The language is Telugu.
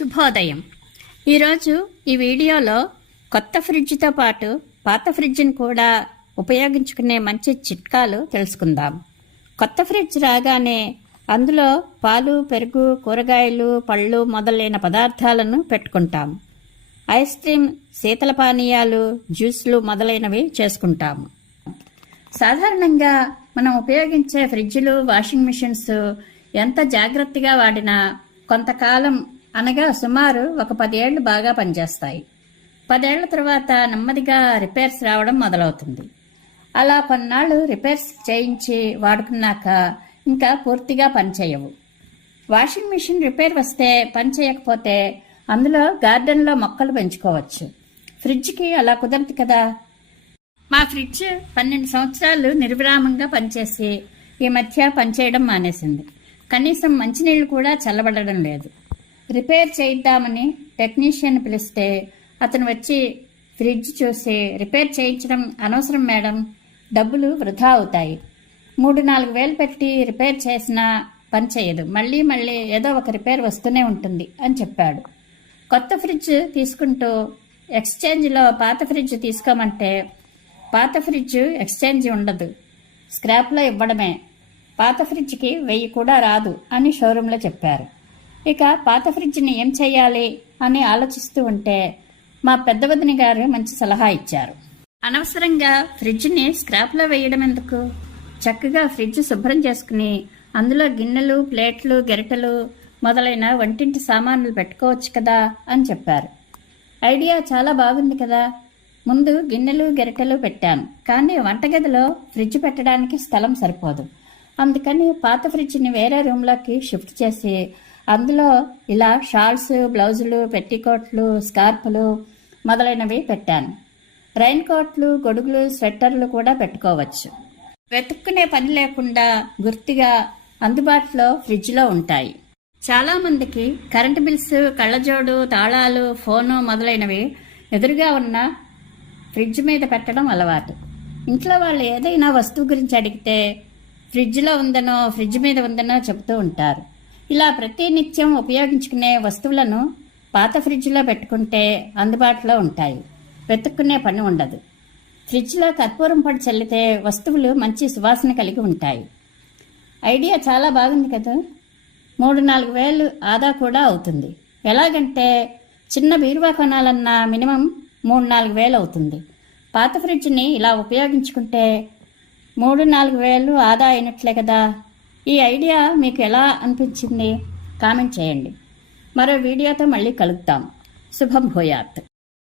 శుభోదయం. ఈరోజు ఈ వీడియోలో కొత్త ఫ్రిడ్జ్తో పాటు పాత ఫ్రిడ్జ్ని కూడా ఉపయోగించుకునే మంచి చిట్కాలు తెలుసుకుందాం. కొత్త ఫ్రిడ్జ్ రాగానే అందులో పాలు, పెరుగు, కూరగాయలు, పళ్ళు మొదలైన పదార్థాలను పెట్టుకుంటాం. ఐస్ క్రీమ్, శీతల పానీయాలు, జ్యూస్లు మొదలైనవి చేసుకుంటాము. సాధారణంగా మనం ఉపయోగించే ఫ్రిడ్జ్లు, వాషింగ్ మిషన్స్ ఎంత జాగ్రత్తగా వాడినా కొంతకాలం అనగా సుమారు ఒక 10 ఏళ్లు బాగా పనిచేస్తాయి. 10 ఏళ్ల తర్వాత నెమ్మదిగా రిపేర్స్ రావడం మొదలవుతుంది. అలా కొన్నాళ్ళు రిపేర్స్ చేయించి వాడుకున్నాక ఇంకా పూర్తిగా పనిచేయవు. వాషింగ్ మిషన్ రిపేర్ వస్తే పని చేయకపోతే అందులో గార్డెన్లో మొక్కలు పెంచుకోవచ్చు. ఫ్రిడ్జ్కి అలా కుదరదు కదా. మా ఫ్రిడ్జ్ 12 సంవత్సరాలు నిర్విరామంగా పనిచేసి ఈ మధ్య పనిచేయడం మానేసింది. కనీసం మంచినీళ్లు కూడా చల్లబడడం లేదు. రిపేర్ చేయిద్దామని టెక్నీషియన్ పిలిస్తే అతను వచ్చి ఫ్రిడ్జ్ చూసి, రిపేర్ చేయించడం అనవసరం మేడం, డబ్బులు వృధా అవుతాయి, 3-4 వేలు పెట్టి రిపేర్ చేసినా పని చేయదు, మళ్ళీ మళ్ళీ ఏదో ఒక రిపేర్ వస్తూనే ఉంటుంది అని చెప్పాడు. కొత్త ఫ్రిడ్జ్ తీసుకుంటూ ఎక్స్చేంజ్లో పాత ఫ్రిడ్జ్ తీసుకోమంటే పాత ఫ్రిడ్జ్ ఎక్స్చేంజ్ ఉండదు, స్క్రాప్లో ఇవ్వడమే, పాత ఫ్రిడ్జ్కి 1000 కూడా రాదు అని షోరూంలో చెప్పారు. ఇక పాత ఫ్రిడ్జ్ని ఏం చేయాలి అని ఆలోచిస్తూ ఉంటే మా పెద్ద వదిన గారు మంచి సలహా ఇచ్చారు. అనవసరంగా ఫ్రిడ్జ్ని స్క్రాప్లో వేయడం ఎందుకు, చక్కగా ఫ్రిడ్జ్ శుభ్రం చేసుకుని అందులో గిన్నెలు, ప్లేట్లు, గెరిటెలు మొదలైన వంటింటి సామాన్లు పెట్టుకోవచ్చు కదా అని చెప్పారు. ఐడియా చాలా బాగుంది కదా. ముందు గిన్నెలు, గెరిటెలు పెట్టాను, కానీ వంటగదిలో ఫ్రిడ్జ్ పెట్టడానికి స్థలం సరిపోదు. అందుకని పాత ఫ్రిడ్జ్ని వేరే రూమ్లోకి షిఫ్ట్ చేసి అందులో ఇలా షాల్స్, బ్లౌజులు, పెట్టికోట్లు, స్కార్పులు మొదలైనవి పెట్టాను. రైన్ కోట్లు, గొడుగులు, స్వెట్టర్లు కూడా పెట్టుకోవచ్చు. వెతుక్కునే పని లేకుండా గుర్తుగా అందుబాటులో ఫ్రిడ్జ్లో ఉంటాయి. చాలామందికి కరెంటు బిల్స్, కళ్ళజోడు, తాళాలు, ఫోను మొదలైనవి ఎదురుగా ఉన్న ఫ్రిడ్జ్ మీద పెట్టడం అలవాటు. ఇంట్లో వాళ్ళు ఏదైనా వస్తువు గురించి అడిగితే ఫ్రిడ్జ్లో ఉందనో, ఫ్రిడ్జ్ మీద ఉందనో చెబుతూ ఉంటారు. ఇలా ప్రతినిత్యం ఉపయోగించుకునే వస్తువులను పాత ఫ్రిడ్జ్లో పెట్టుకుంటే అందుబాటులో ఉంటాయి, వెతుక్కునే పని ఉండదు. ఫ్రిడ్జ్లో కర్పూరం పొడి చల్లితే వస్తువులు మంచి సువాసన కలిగి ఉంటాయి. ఐడియా చాలా బాగుంది కదా. 3-4 వేలు ఆదా కూడా అవుతుంది. ఎలాగంటే చిన్న బీరువా కొనాలన్నా మినిమం 3-4 వేలు అవుతుంది. పాత ఫ్రిడ్జ్ని ఇలా ఉపయోగించుకుంటే 3-4 వేలు ఆదా అయినట్లే కదా. ఈ ఐడియా మీకు ఎలా అనిపించింది కామెంట్ చేయండి. మరో వీడియోతో మళ్ళీ కలుద్దాం. శుభం భూయాత్.